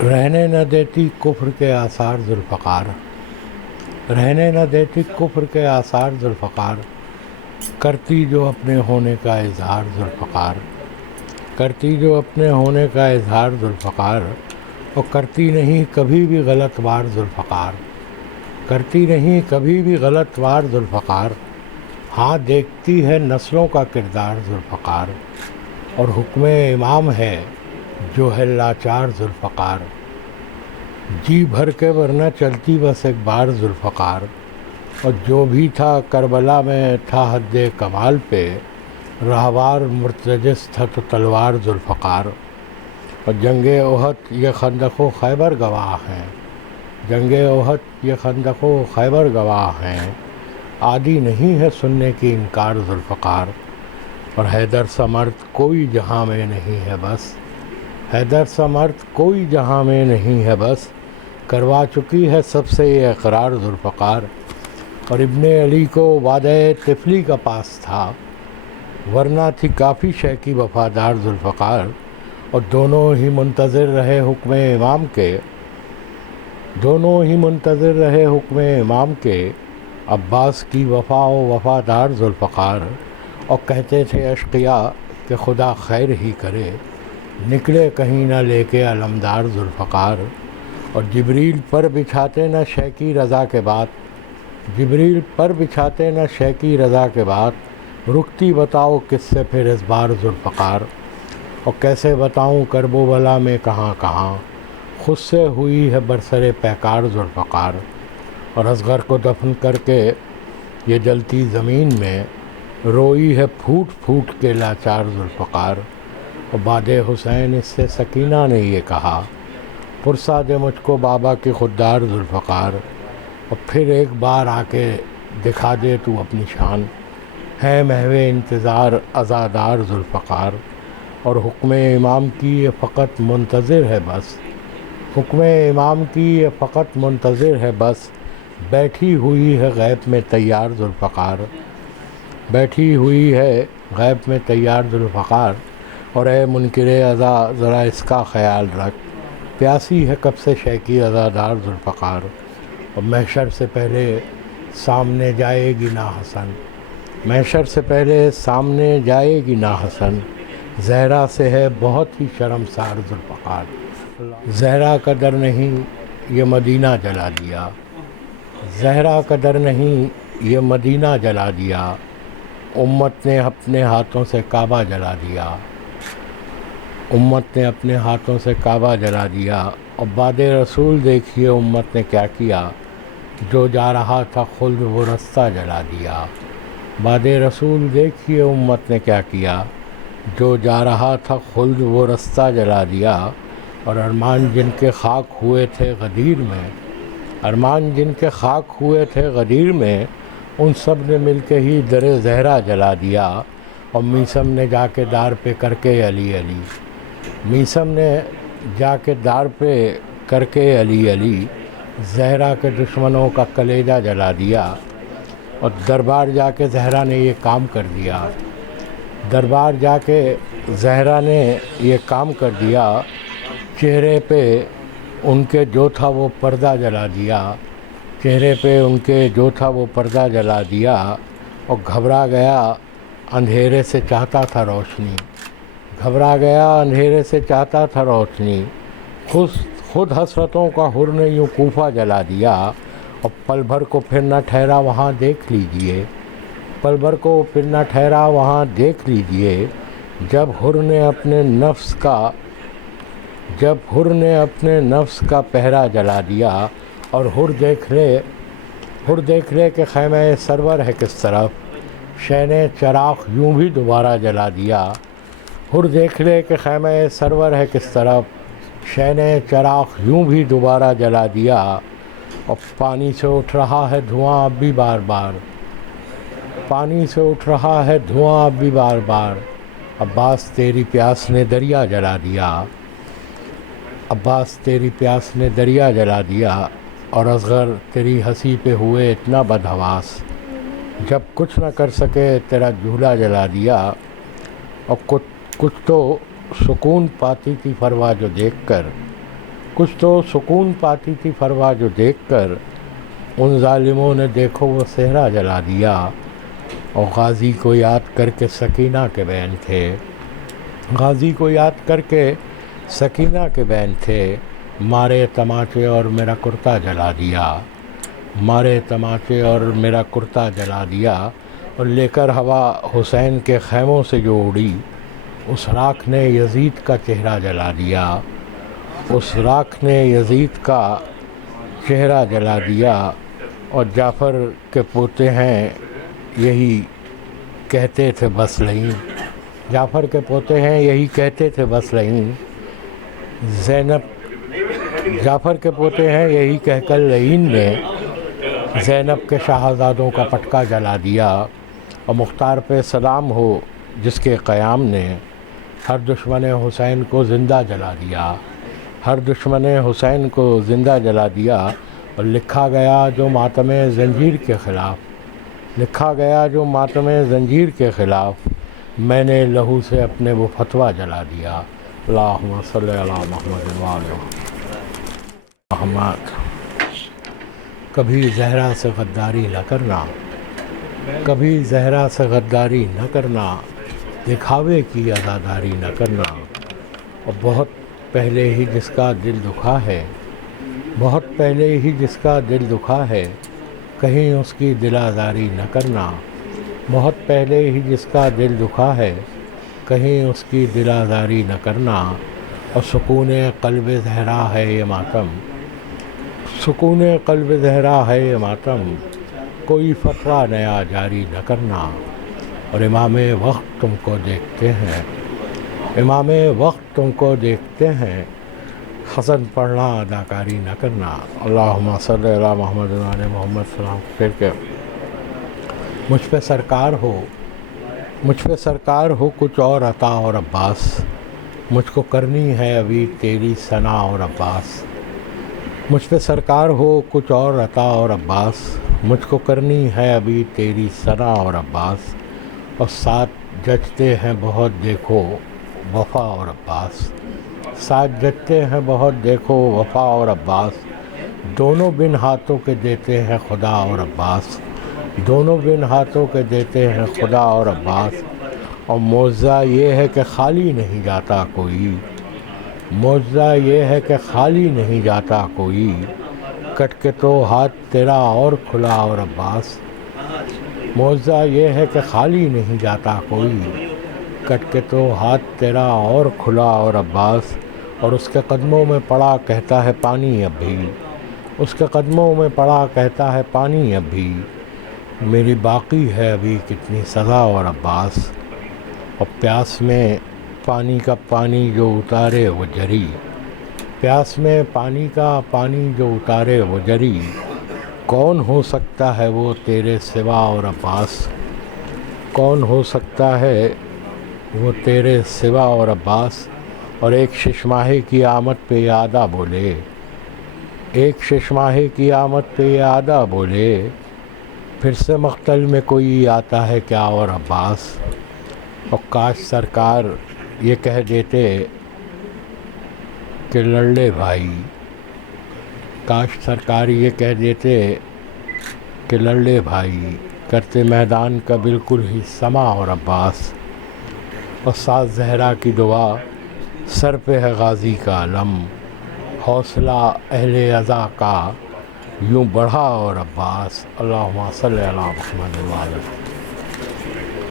رہنے نہ دیتی کفر کے آثار ذوالفقار، رہنے نہ دیتی کفر کے آثار ذوالفقار، کرتی جو اپنے ہونے کا اظہار ذوالفقار، کرتی جو اپنے ہونے کا اظہار ذوالفقار، اور کرتی نہیں کبھی بھی غلط وار ذوالفقار، کرتی نہیں کبھی بھی غلط وار ذوالفقار، ہاں دیکھتی ہے نسلوں کا کردار ذوالفقار، اور حکم امام ہے جو ہے لاچار ذوالفقار، جی بھر کے ورنہ چلتی بس ایک بار ذوالفقار، اور جو بھی تھا کربلا میں تھا حد کمال پہ، راہوار مرتجز تھا تو تلوار ذوالفقار، اور جنگ احد یہ خندق و خیبر گواہ ہیں، جنگ احد یہ خندق و خیبر گواہ ہیں، عادی نہیں ہے سننے کی انکار ذوالفقار، اور حیدر سا مرد کوئی جہاں میں نہیں ہے بس، حیدر سا مرد کوئی جہاں میں نہیں ہے بس، کروا چکی ہے سب سے یہ اقرار ذوالفقار، اور ابن علی کو وعدہ طفلی کا پاس تھا، ورنہ تھی کافی شے کی وفادار ذوالفقار، اور دونوں ہی منتظر رہے حکم امام کے، دونوں ہی منتظر رہے حکم امام کے، عباس کی وفا و وفادار ذوالفقار، اور کہتے تھے اشقیاء کہ خدا خیر ہی کرے، نکلے کہیں نہ لے کے علمدار ذوالفقار، اور جبریل پر بچھاتے نہ شے کی رضا کے بعد، جبریل پر بچھاتے نہ شے کی رضا کے بعد، رکتی بتاؤ کس سے پھر اس بار ذوالفقار، اور کیسے بتاؤں کرب و بلا میں کہاں کہاں، خود سے ہوئی ہے برسر پیکار ذوالفقار، اور اصغر کو دفن کر کے یہ جلتی زمین میں، روئی ہے پھوٹ پھوٹ کے لاچار ذوالفقار، اور باد حسین اس سے سکینہ نے یہ کہا، پرسا دے مجھ کو بابا کی خوددار ذوالفقار، اور پھر ایک بار آ کے دکھا دے تو اپنی شان، ہے محو انتظار عزادار ذوالفقار، اور حکم امام کی یہ فقط منتظر ہے بس، حکم امام کی یہ فقط منتظر ہے بس، بیٹھی ہوئی ہے غیب میں تیار ذوالفقار، بیٹھی ہوئی ہے غیب میں تیار ذوالفقار، اور اے منکر عزا ذرا اس کا خیال رکھ، پیاسی ہے کب سے شے کی عزادار ذوالفقار، اور محشر سے پہلے سامنے جائے گی نا حسن، محشر سے پہلے سامنے جائے گی نا حسن، زہرا سے ہے بہت ہی شرمسار ذوالفقار، زہرا کا در نہیں یہ مدینہ جلا دیا، زہرا کا در نہیں یہ مدینہ جلا دیا، امت نے اپنے ہاتھوں سے کعبہ جلا دیا، امت نے اپنے ہاتھوں سے کعبہ جلا دیا، اور بعد رسول دیکھیے امت نے کیا کیا، جو جا رہا تھا خلد وہ رستہ جلا دیا، بعد رسول دیکھیے امت نے کیا کیا، جو جا رہا تھا خلد وہ رستہ جلا دیا، اور ارمان جن کے خاک ہوئے تھے غدیر میں، ارمان جن کے خاک ہوئے تھے غدیر میں، ان سب نے مل کے ہی در زہرا جلا دیا، اور میثم نے جا کے دار پہ کر کے علی علی، میثم نے جا کے دار پہ کر کے علی علی، زہرا کے دشمنوں کا کلیجہ جلا دیا، اور دربار جا کے زہرا نے یہ کام کر دیا، دربار جا کے زہرا نے یہ کام کر دیا، چہرے پہ ان کے جو تھا وہ پردہ جلا دیا، چہرے پہ ان کے جو تھا وہ پردہ جلا دیا، اور گھبرا گیا اندھیرے سے چاہتا تھا روشنی، گھبرا گیا اندھیرے سے چاہتا تھا روشنی، خود حسرتوں کا حر نے یوں کوفہ جلا دیا، اور پل بھر کو پھر نہ ٹھہرا وہاں دیکھ لیجئے، پل بھر کو پھر نہ ٹھہرا وہاں دیکھ لیجئے، جب حر نے اپنے نفس کا، جب حر نے اپنے نفس کا پہرا جلا دیا، اور حر دیکھ لے کہ خیمہ سرور ہے کس طرف، شین چراغ یوں بھی دوبارہ جلا دیا، حر دیکھ لے کہ خیمہ سرور ہے کس طرف، شین چراغ یوں بھی دوبارہ جلا دیا، اور پانی سے اٹھ رہا ہے دھواں اب بھی بار بار، پانی سے اٹھ رہا ہے دھواں اب بھی بار بار، عباس تیری پیاس نے دریا جلا دیا، عباس تیری پیاس نے دریا جلا دیا، اور اصغر تیری ہنسی پہ ہوئے اتنا بدحواس، جب کچھ نہ کر سکے تیرا جھولا جلا دیا، اور کچھ تو سکون پاتی تھی فروا جو دیکھ کر، کچھ تو سکون پاتی تھی فروا جو دیکھ کر، ان ظالموں نے دیکھو وہ صحرا جلا دیا، اور غازی کو یاد کر کے سکینہ کے بین تھے، غازی کو یاد کر کے سکینہ کے بین تھے، مارے تماچے اور میرا کرتا جلا دیا، مارے تماچے اور میرا کرتا جلا دیا، اور لے کر ہوا حسین کے خیموں سے جو اڑی، اس راکھ نے یزید کا چہرہ جلا دیا، اس راکھ نے یزید کا چہرہ جلا دیا، اور جعفر کے پوتے ہیں یہی کہتے تھے بس لئیم، جعفر کے پوتے ہیں یہی کہتے تھے بس لئیم، جعفر کے پوتے ہیں یہی کہہ کر لعین نے زینب کے شاہزادوں کا پٹکا جلا دیا، اور مختار پہ سلام ہو جس کے قیام نے ہر دشمن حسین کو زندہ جلا دیا، ہر دشمن حسین کو زندہ جلا دیا، اور لکھا گیا جو ماتم زنجیر کے خلاف، لکھا گیا جو ماتم زنجیر کے خلاف، میں نے لہو سے اپنے وہ فتویٰ جلا دیا۔ اللہم صلی علی محمد وآل محمد۔ کبھی زہرا سے غداری نہ کرنا، کبھی زہرا سے غداری نہ کرنا، دکھاوے کی عزاداری نہ کرنا، اور بہت پہلے ہی جس کا دل دکھا ہے، بہت پہلے ہی جس کا دل دکھا ہے، کہیں اس کی دل آزاری نہ کرنا، بہت پہلے ہی جس کا دل دکھا ہے، کہیں اس کی دل آزاری نہ کرنا، اور سکون قلب زہرا ہے یہ ماتم، سکون قلب زہرا ہے یہ ماتم، کوئی فتویٰ نیا جاری نہ کرنا، اور امام وقت تم کو دیکھتے ہیں، امام وقت تم کو دیکھتے ہیں، حسن پڑھنا اداکاری نہ کرنا۔ اللہم صلی علی محمد وآل محمد سلام۔ پھر کہ مجھ پہ سرکار ہو، مجھ پہ سرکار ہو کچھ اور عطا اور عباس، مجھ کو کرنی ہے ابھی تیری ثنا اور عباس، مجھ پہ سرکار ہو کچھ اور عطا اور عباس، مجھ کو کرنی ہے ابھی تیری ثنا اور عباس، اور ساتھ جچتے ہیں بہت دیکھو وفا اور عباس، ساتھ جچتے ہیں بہت دیکھو وفا اور عباس، دونوں بن ہاتھوں کے دیتے ہیں خدا اور عباس، دونوں بن ہاتھوں کے دیتے ہیں خدا اور عباس، اور معجزہ یہ ہے کہ خالی نہیں جاتا کوئی، معجزہ یہ ہے کہ خالی نہیں جاتا کوئی، کٹ کے تو ہاتھ تیرا اور کھلا اور عباس، معجزہ یہ ہے کہ خالی نہیں جاتا کوئی، کٹ کے تو ہاتھ تیرا اور کھلا اور عباس، اور اس کے قدموں میں پڑا کہتا ہے پانی اب بھی، اس کے قدموں میں پڑا کہتا ہے پانی اب بھی، میری باقی ہے ابھی کتنی سزا اور عباس، اور پیاس میں پانی کا پانی جو اتارے وہ جری، پیاس میں پانی کا پانی جو اتارے وہ جری، کون ہو سکتا ہے وہ تیرے سوا اور عباس، کون ہو سکتا ہے وہ تیرے سوا اور عباس، اور ایک ششماہے کی آمد پہ یہ آدھا بولے، ایک ششماہے کی آمد پہ یہ آدھا بولے، پھر سے مقتل میں کوئی آتا ہے کیا اور عباس، اور کاش سرکار یہ کہہ دیتے کہ لڑ لے بھائی، کاش سرکار یہ کہہ دیتے کہ لڑ لے بھائی، کرتے میدان کا بالکل ہی سما اور عباس، اور ساتھ زہرا کی دعا سر پہ ہے غازی کا علم، حوصلہ اہل عزا کا یوں بڑھا اور عباس۔ اللہم صلی علی محمد وآلہ